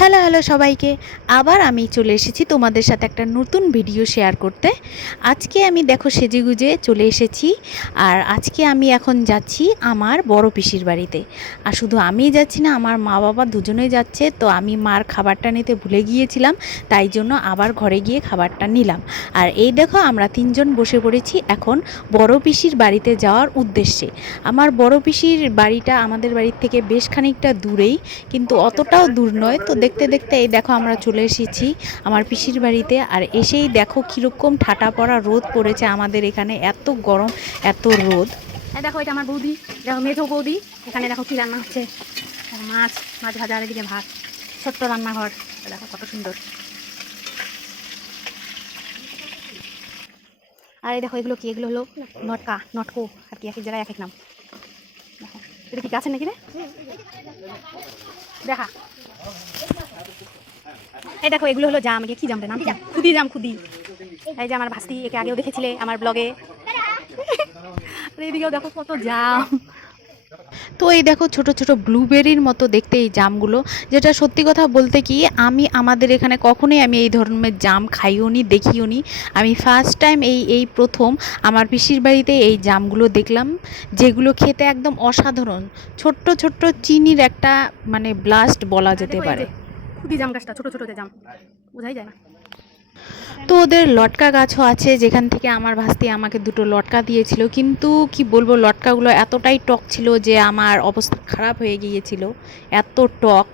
Hello hello সবাইকে। আবার আমি চলে এসেছি তোমাদের সাথে একটা নতুন ভিডিও শেয়ার করতে। আজকে আমি দেখো সেজেগুজে চলে এসেছি আর আজকে আমি এখন যাচ্ছি আমার বড় পিসির বাড়িতে। আর শুধু আমিই যাচ্ছি না, আমার মা বাবা দুজনেই যাচ্ছে, তো আমি মার খাবারটা নিতে ভুলে গিয়েছিলাম, তাই জন্য আবার ঘরে গিয়ে খাবারটা নিলাম। আর এই দেখো আমরা তিনজন বসে পড়েছি এখন বড় পিসির বাড়িতে যাওয়ার উদ্দেশ্যে। আমার বড় পিসির বাড়িটা আমাদের বাড়ির থেকে বেশ খানিকটা দূরেই, কিন্তু অতটাও দূর নয়, তো দেখতে দেখতে এই দেখো আমরা চলে এসেছি আমার পিসির বাড়িতে, আর এসেই দেখো কীরকম ঠাটা পড়া রোদ পড়েছে আমাদের এখানে, এত গরম, এত রোদ। দেখো, এটা আমার বৌদি, দেখো, মেঝো বৌদি, এখানে দেখো কি রান্না হচ্ছে। মাছ মাছ ভাজা, আর এদিকে ভাত, ছোট্ট রান্নাঘর দেখো কত সুন্দর। আর এই দেখো, এগুলো কি, এগুলো হলো? নটকা, নটকো, আর কি, এক এক জায়গায় এক এক নাম। এটা কি গাছের নাকি রে? দেখা। এই দেখো এগুলো হলো জাম কি জাম রে নাম জাম। খুদি জাম খুদি। এই যে আমার ভাস্তি একে আগেও দেখেছিলে আমার ব্লগে। এদিকেও দেখো কত জাম। তো এই দেখো ছোট ছোট ব্লুবেরির মতো দেখতে এই জামগুলো। যেটা সত্যি কথা বলতে কি আমি আমাদের এখানে কখনোই আমি এই ধরনের জাম খাইও নি দেখিও নি। আমি ফার্স্ট টাইম এই এই প্রথম আমার পিসির বাড়িতে এই জামগুলো দেখলাম যেগুলো খেতে একদম অসাধারণ। ছোট্ট ছোট্ট চিনির একটা মানে ব্লাস্ট বলা যেতে পারে। খুদি জাম গাছটা ছোট ছোট যে জাম বোঝাই যায় না। তো ওদের লটকা গাছও আছে যেখান থেকে আমার ভাস্তি আমাকে দুটো লটকা দিয়েছিল। কিন্তু কি বলব লটকাগুলো এতটাই টক ছিল যে আমার অবস্থা খারাপ হয়ে গিয়েছিল। এত টক।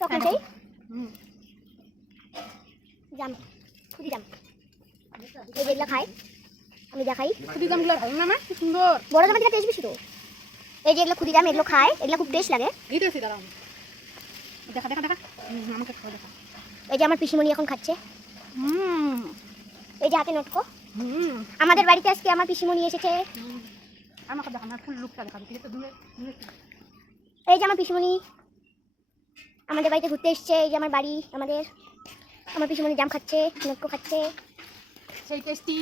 তখন সেই হুম। জাম খুদি জাম। এই যেগুলো খাই আমি দেখাই খুদি ভালো না সুন্দর। বড় জামা থেকে টেস্ট বেশি তো। এই যে এগুলো খুদি এগুলো খায় এগুলো খুব টেস্ট লাগে। দেখা দেখা দেখা। আমাকে খাওয়া দেখা। এই যে আমার পিসিমণি এখন খাচ্ছে। হুম। এই যে হাতে নটকো। হুম। আমাদের বাড়িতে আজকে আমার পিসিমণি এসেছে। আমাকে দেখা আমার ফুল লুকটা দেখাবি ঠিক দূরে এই যে আমার পিসিমণি। আমাদের বাড়িতে ঘুরতে এসেছে। এই যে আমার বাড়ি আমাদের। আমার পিসিমণি জাম খাচ্ছে নটকো খাচ্ছে। সেই টেস্টি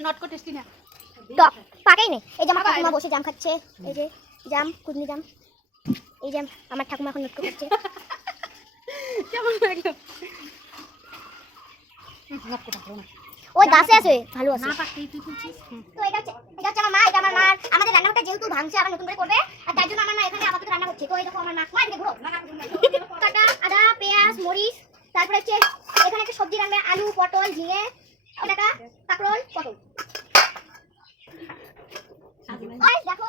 নটকো টেস্টি না। টক পাকাই নেই। এই যে আমার পাকা বসে জাম খাচ্ছে। এই যে। জাম কুদনি জাম এই যে আমার ঠাকুমা এখন নটকো খাচ্ছে কেমন লাগল না গাছে আছে ভালো আছে না পাকতেই তুই তুলছিস তো এটা হচ্ছে এটা হচ্ছে আমার মা এটা আমার মা আমাদের রান্নাঘরটা যেহেতু ভাঙছে আবার নতুন করে করবে আর তাই জন্য আমার মা এখানে আপাতত রান্না করছে তো এই দেখো আমার মা মা এদিকে ঘুরো কাটা আদা পেঁয়াজ মরিচ তারপরে হচ্ছে এখানে একটা সবজি রান্না আলু পটল ঝিঙে ওটাকা কাঁকরোল পটল দেখো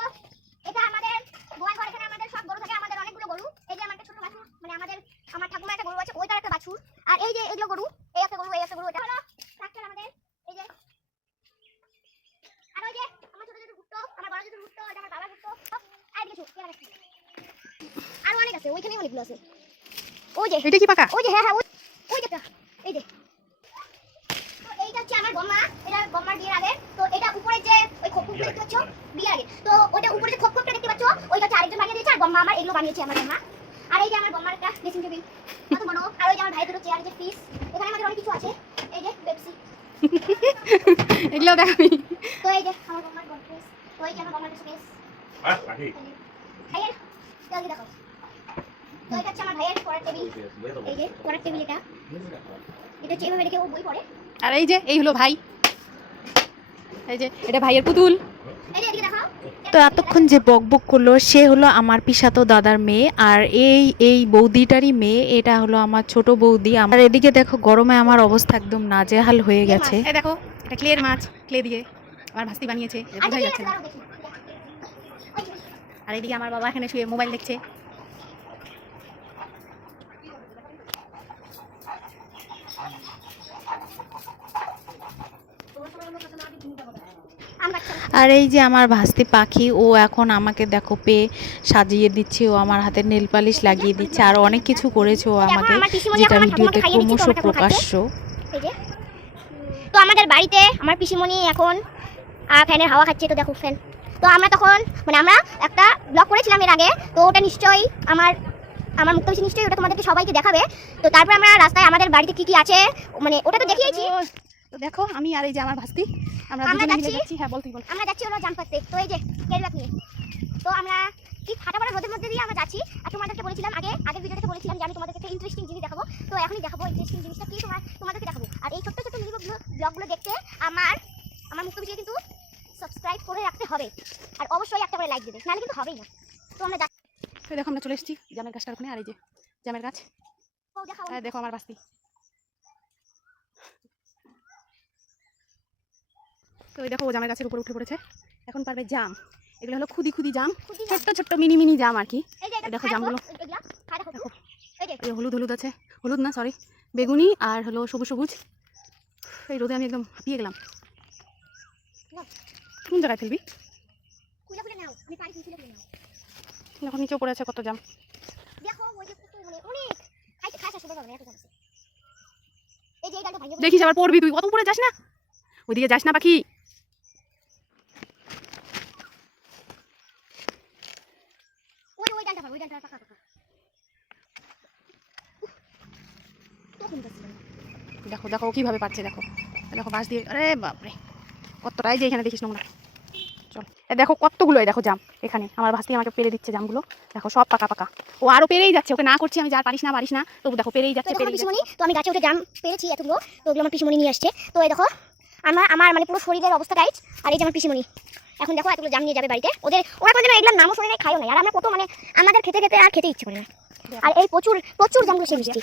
এটা আমাদের গোয়াল ঘর এখানে আমাদের সব গরু থাকে আমাদের অনেকগুলো গরু এই যে আমার একটা ছোট বাছুর মানে আমাদের আমার ঠাকুমা একটা গরু আছে ওইটার একটা বাছুর। আর এই যে এগুলো গরু এই একটা গরু এই একটা গরু এটা হলো ট্রাক্টর আমাদের এই যে। আর ওই যে আমার ছোট ছোট ভুট্টো আমার বড় ছোট ভুট্টো এটা আমার বাবার ভুট্টো আর কিছু আরও অনেক আছে ওইখানে অনেকগুলো আছে। ওই যে এটা কি পাকা? ওই যে হ্যাঁ হ্যাঁ ওই যে এই যে। তো এইটা হচ্ছে আমার বম্মা এটা বম্মার বিয়ের আগে। তো এটা উপরে যে ওই খোপ খোপটা দেখতে পাচ্ছ? বিয়ের আগে। তো ওটা উপরে যে খোপ খোপটা দেখতে পাচ্ছ ওইটা হচ্ছে আরেকজন বানিয়ে দিয়েছে আর বম্মা আমার এগুলো বানিয়েছে আমার বম্মা। আর এই যে আমার বম্মার একটা ড্রেসিং টেবিল কত বড়। আর ওই যে আমার ভাইয়ের দুটো চেয়ার যে পিস এখানে আমাদের অনেক কিছু আছে। এই যে পেপসি এগুলো দেখাবি। তো এই যে আমার বম্মার গডরেজ তো এই যে আমার বম্মার ভাইয়ের জলদি দেখো তো এটা হচ্ছে আমার ভাইয়ের পড়ার টেবিল এই যে পড়ার টেবিল এটা। এটা হচ্ছে এভাবে রেখে ও বই পড়ে। আর এই যে এই হলো ভাই। এই যে এটা ভাইয়ের পুতুল। তো এতক্ষণ যে বকবক করল, সে হলো আমার পিসাতো দাদার মেয়ে, আর এই এই বৌদিটারই মেয়ে, এটা হলো আমার ছোট বৌদি। আমার এদিকে দেখো, গরমে আমার অবস্থা একদম নাজেহাল হয়ে গেছে। দেখো, এটা ক্লের মাছ, ক্লে দিয়ে আমার ভাস্তি বানিয়েছে আর এদিকে আমার বাবা এখানে শুয়ে মোবাইল দেখছে। আর এই যে আমার ভাস্তি পাখি ও এখন আমাকে দেখো পেয়ে সাজিয়ে দিচ্ছে ও আমার হাতে নেল পালিশ লাগিয়ে দিচ্ছে আর অনেক কিছু করেছে ও আমাকে যেটা ভিডিওতে ক্রমশ প্রকাশ্য। তো আমাদের বাড়িতে আমার পিসিমণি এখন ফ্যানের হাওয়া খাচ্ছে তো দেখো ফ্যান। তো আমরা তখন মানে আমরা একটা ব্লগ করেছিলাম এর আগে তো ওটা নিশ্চয়ই আমার আমার মুক্ত নিশ্চয়ই ওটা তোমাদেরকে সবাইকে দেখাবে। তো তারপর আমরা রাস্তায় আমাদের বাড়িতে কি কি আছে মানে ওটা তো দেখিয়েছি। ও, দেখো আমি আর এই যে আমার ভাস্তি আমরা দুজনে মিলে যাচ্ছি। হ্যাঁ বল তুই বল। আমরা যাচ্ছি হলো জাম পাততে তো এই যে কেরলা নিয়ে। তো আমরা কি ফাটা ফাটা রোদের মধ্যে দিয়ে আমরা যাচ্ছি। আর তোমাদেরকে বলেছিলাম আগে আগের ভিডিওতে বলেছিলাম যে আমি তোমাদেরকে একটা ইন্টারেস্টিং জিনিস দেখাবো। তো এখনই দেখাবো ইন্টারেস্টিং জিনিসটা কি তোমার তোমাদেরকে দেখাবো। আর এই ছোট্ট ছোট্ট মিনি ব্লগগুলো দেখতে আমার আমার মুক্ত বিষয়ে কিন্তু সাবস্ক্রাইব করে রাখতে হবে। আর অবশ্যই একটা করে লাইক দেবে নাহলে কিন্তু হবেই না। তো আমরা যাচ্ছি। তো দেখো আমরা চলে এসেছি জামের গাছটার ওখানে আর এই যে জামের গাছ। দেখো আমার ভাস্তি। তো এই দেখো ও জামের গাছের উপরে উঠে পড়েছে। এখন পারবে জাম। এগুলো হলো খুদি খুদি জাম। ছোট্ট ছোট্ট মিনি মিনি জাম আর কি। দেখো জামগুলো। দেখো, দেখো। দেখো। এই হলুদ হলুদ আছে। হলুদ না সরি বেগুনি আর হলো সবুজ সবুজ। এই রোদে আমি একদম হাঁপিয়ে গেলাম। কোন জায়গায় ফেলবি? এখন নিচেও পড়ে আছে কত জাম। দেখো দেখিস আবার পড়বি তুই। কত উপরে যাস না। ওইদিকে যাস না পাখি। ওই ডালটা ওই ডালটা পাকা পাকা। দেখো দেখো কীভাবে পাচ্ছে দেখো। দেখো বাঁশ দিয়ে আরে বাপরে কতটাই যে এখানে দেখিস নোংরা। চল এ দেখো কতগুলো দেখো জাম এখানে। আমার ভাস্তি আমাকে পেরে দিচ্ছে জামগুলো। দেখো সব পাকা পাকা। ও আরও পেরেই যাচ্ছে ওকে না করছি আমি যা পারিস না পারিস না। তবু দেখো পেরেই যাচ্ছে যাচ্ছে। তো আমি গাছে উঠে জাম পেরেছি এতগুলো। তো ওগুলো আমার পিসিমণি নিয়ে আসছে। তো এই দেখো আমার আমার মানে পুরো শরীরের অবস্থা টাইট আর এই যে আমার পিসিমণি। এখন দেখো এতগুলো জাম নিয়ে যাবে বাড়িতে। ওদের, ওরা কোনো এগুলো নামও শুনে নেই খাইও নাই। আর আমরা কত মানে আমাদের খেতে খেতে আর খেতে ইচ্ছে করে না। আর এই প্রচুর প্রচুর জামগুলো সে মিষ্টি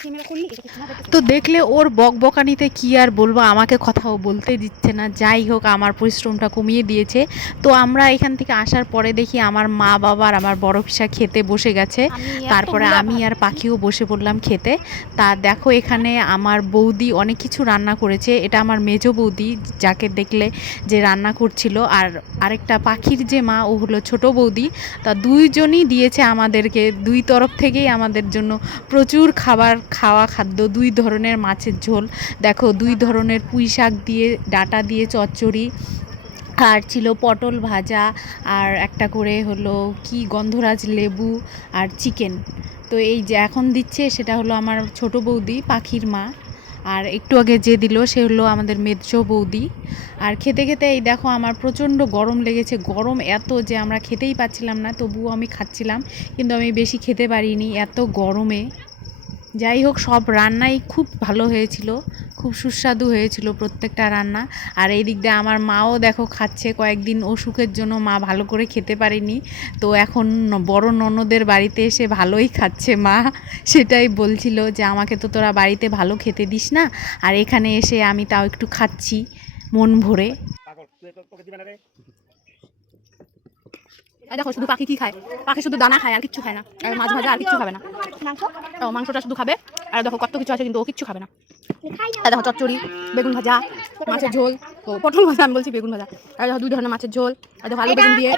তো দেখলে ওর বকবকানিতে কি আর বলব? আমাকে কথাও বলতে দিচ্ছে না। যাই হোক আমার পরিশ্রমটা কমিয়ে দিয়েছে। তো আমরা এখান থেকে আসার পরে দেখি আমার মা বাবা আর আমার বড় পিসা খেতে বসে গেছে। তারপরে আমি আর পাখিও বসে পড়লাম খেতে। তা দেখো এখানে আমার বৌদি অনেক কিছু রান্না করেছে। এটা আমার মেজো বৌদি যাকে দেখলে যে রান্না করছিল। আর আরেকটা পাখির যে মা ও হলো ছোট বৌদি। তা দুইজনই দিয়েছে আমাদেরকে। দুই তরফ থেকেই আমাদের জন্য প্রচুর খাবার, খাওয়া খাদ্য, দুই ধরনের মাছের ঝোল। দেখো, দুই ধরনের পুঁই শাক দিয়ে, ডাটা দিয়ে চচ্চড়ি। আর ছিল পটল ভাজা, আর একটা করে হলো কি গন্ধরাজ লেবু আর চিকেন। তো এই যে এখন দিচ্ছে, সেটা হলো আমার ছোট বৌদি, পাখির মা। আর একটু আগে যে দিল, সে হলো আমাদের মেজ বৌদি। আর খেতে খেতে এই দেখো আমার প্রচণ্ড গরম লেগেছে। গরম এত যে আমরা খেতেই পাচ্ছিলাম না, তবুও আমি খাচ্ছিলাম, কিন্তু আমি বেশি খেতে পারিনি এত গরমে। যাই হোক, সব রান্নাই খুব ভালো হয়েছিল। খুব সুস্বাদু হয়েছিল প্রত্যেকটা রান্না। আর এই দিক দিয়ে আমার মাও দেখো খাচ্ছে, কয়েকদিন অসুখের জন্য মা ভালো করে খেতে পারেনি। তো এখন বড় ননদের বাড়িতে এসে ভালোই খাচ্ছে মা। সেটাই বলছিল যে, আমাকে তো তোরা বাড়িতে ভালো খেতে দিস না। আর এখানে এসে আমি তাও একটু খাচ্ছি মন ভরে পাগল তুই তো- তোকে দিবে না রে এই দেখো শুধু পাখি কি খায়? পাখি শুধু দানা খায় আর কিচ্ছু খায় না। আর মাছ ভাজা আর কিচ্ছু খাবে না। মাংস? ও মাংসটা শুধু খাবে। আর দেখো কত কিছু আছে কিন্তু ও কিচ্ছু খাবে না। আর দেখো চচ্চড়ি বেগুন ভাজা মাছের ঝোল। ও পটল ভাজা আমি বলছি বেগুন ভাজা। আর দেখো দুই ধরনের মাছের ঝোল। আর দেখো আলু বেগুন দিয়ে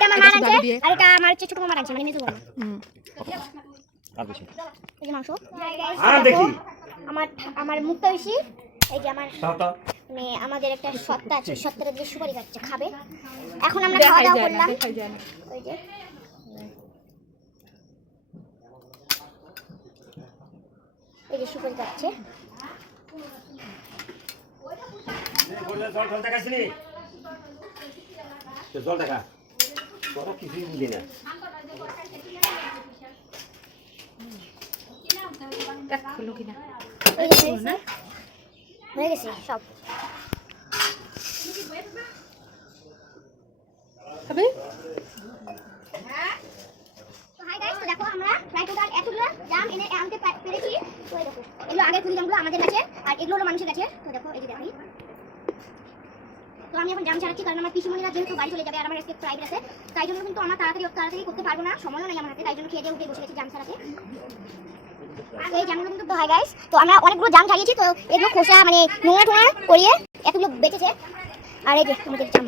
আলু দিয়ে। আর এটা আমার হচ্ছে ছোট মামা রাঁধছে মানে হুম। আর বেশি এই যে মাংস। আর দেখি। আমার আমার মুক্ত বেশি এই যে আমার মানে আমাদের একটা সত্তা আছে সত্তাটা দিয়ে সুপারি খাচ্ছে খাবে। এখন আমরা খাওয়া দাওয়া করলাম। ওই এই যে সুপারি বললে জল দেখা। কিছুই বুঝি না। হয়ে গেছে। সব। খাবে তো হাই গাইস তো দেখো আমরা প্রায় টোটাল জাম এনে পেরেছি তো দেখো, এগুলো আগের আমাদের কাছে, আর এগুলো মানুষের কাছে। তো দেখো, এই যে তো আমি এখন জাম ছাড়াচ্ছি কারণ আমার পিসুমণিরা যেহেতু বাড়ি চলে যাবে আর আমার আজকে প্রাইভেট আছে, তাই জন্য কিন্তু আমার তাড়াতাড়ি তাড়াতাড়ি করতে পারব না, সময়ও নেই আমার হাতে, তাই জন্য খেয়ে দিয়ে উঠে বসে গেছি জাম ছাড়াতে এই জামগুলো কিন্তু হাই গাইস তো আমরা অনেকগুলো জাম ছাড়িয়েছি, তো এগুলো খোসা মানে নোংরা টোঙা করিয়ে এতগুলো বেঁচেছে। আর এই যে আমাদের জাম।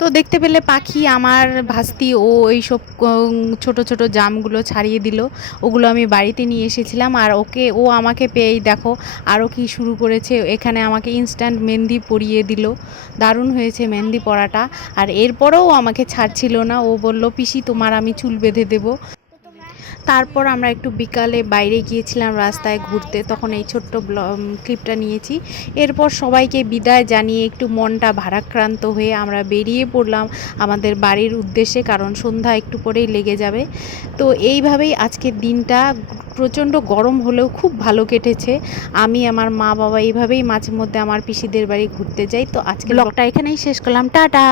তো দেখতে পেলে পাখি, আমার ভাস্তি, ও এইসব ছোট ছোট জামগুলো ছাড়িয়ে দিল। ওগুলো আমি বাড়িতে নিয়ে এসেছিলাম আর ওকে, ও আমাকে পেয়েই দেখো আরও কি শুরু করেছে। এখানে আমাকে ইনস্ট্যান্ট মেহেন্দি পরিয়ে দিল। দারুণ হয়েছে মেহেন্দি পরাটা। আর এরপরেও আমাকে ছাড়ছিল না। ও বলল, পিসি, তোমার আমি চুল বেঁধে দেবো। তারপর আমরা একটু বিকালে বাইরে গিয়েছিলাম রাস্তায় ঘুরতে তখন এই ছোট্ট ক্লিপটা নিয়েছি। এরপর সবাইকে বিদায় জানিয়ে একটু মনটা ভারাক্রান্ত হয়ে আমরা বেরিয়ে পড়লাম আমাদের বাড়ির উদ্দেশ্যে কারণ সন্ধ্যা একটু পরেই লেগে যাবে। তো এইভাবেই আজকের দিনটা প্রচণ্ড গরম হলেও খুব ভালো কেটেছে। আমি আমার মা বাবা এইভাবেই মাঝে মধ্যে আমার পিসিদের বাড়ি ঘুরতে যাই। তো আজকে ব্লগটা এখানেই শেষ করলাম। টাটা!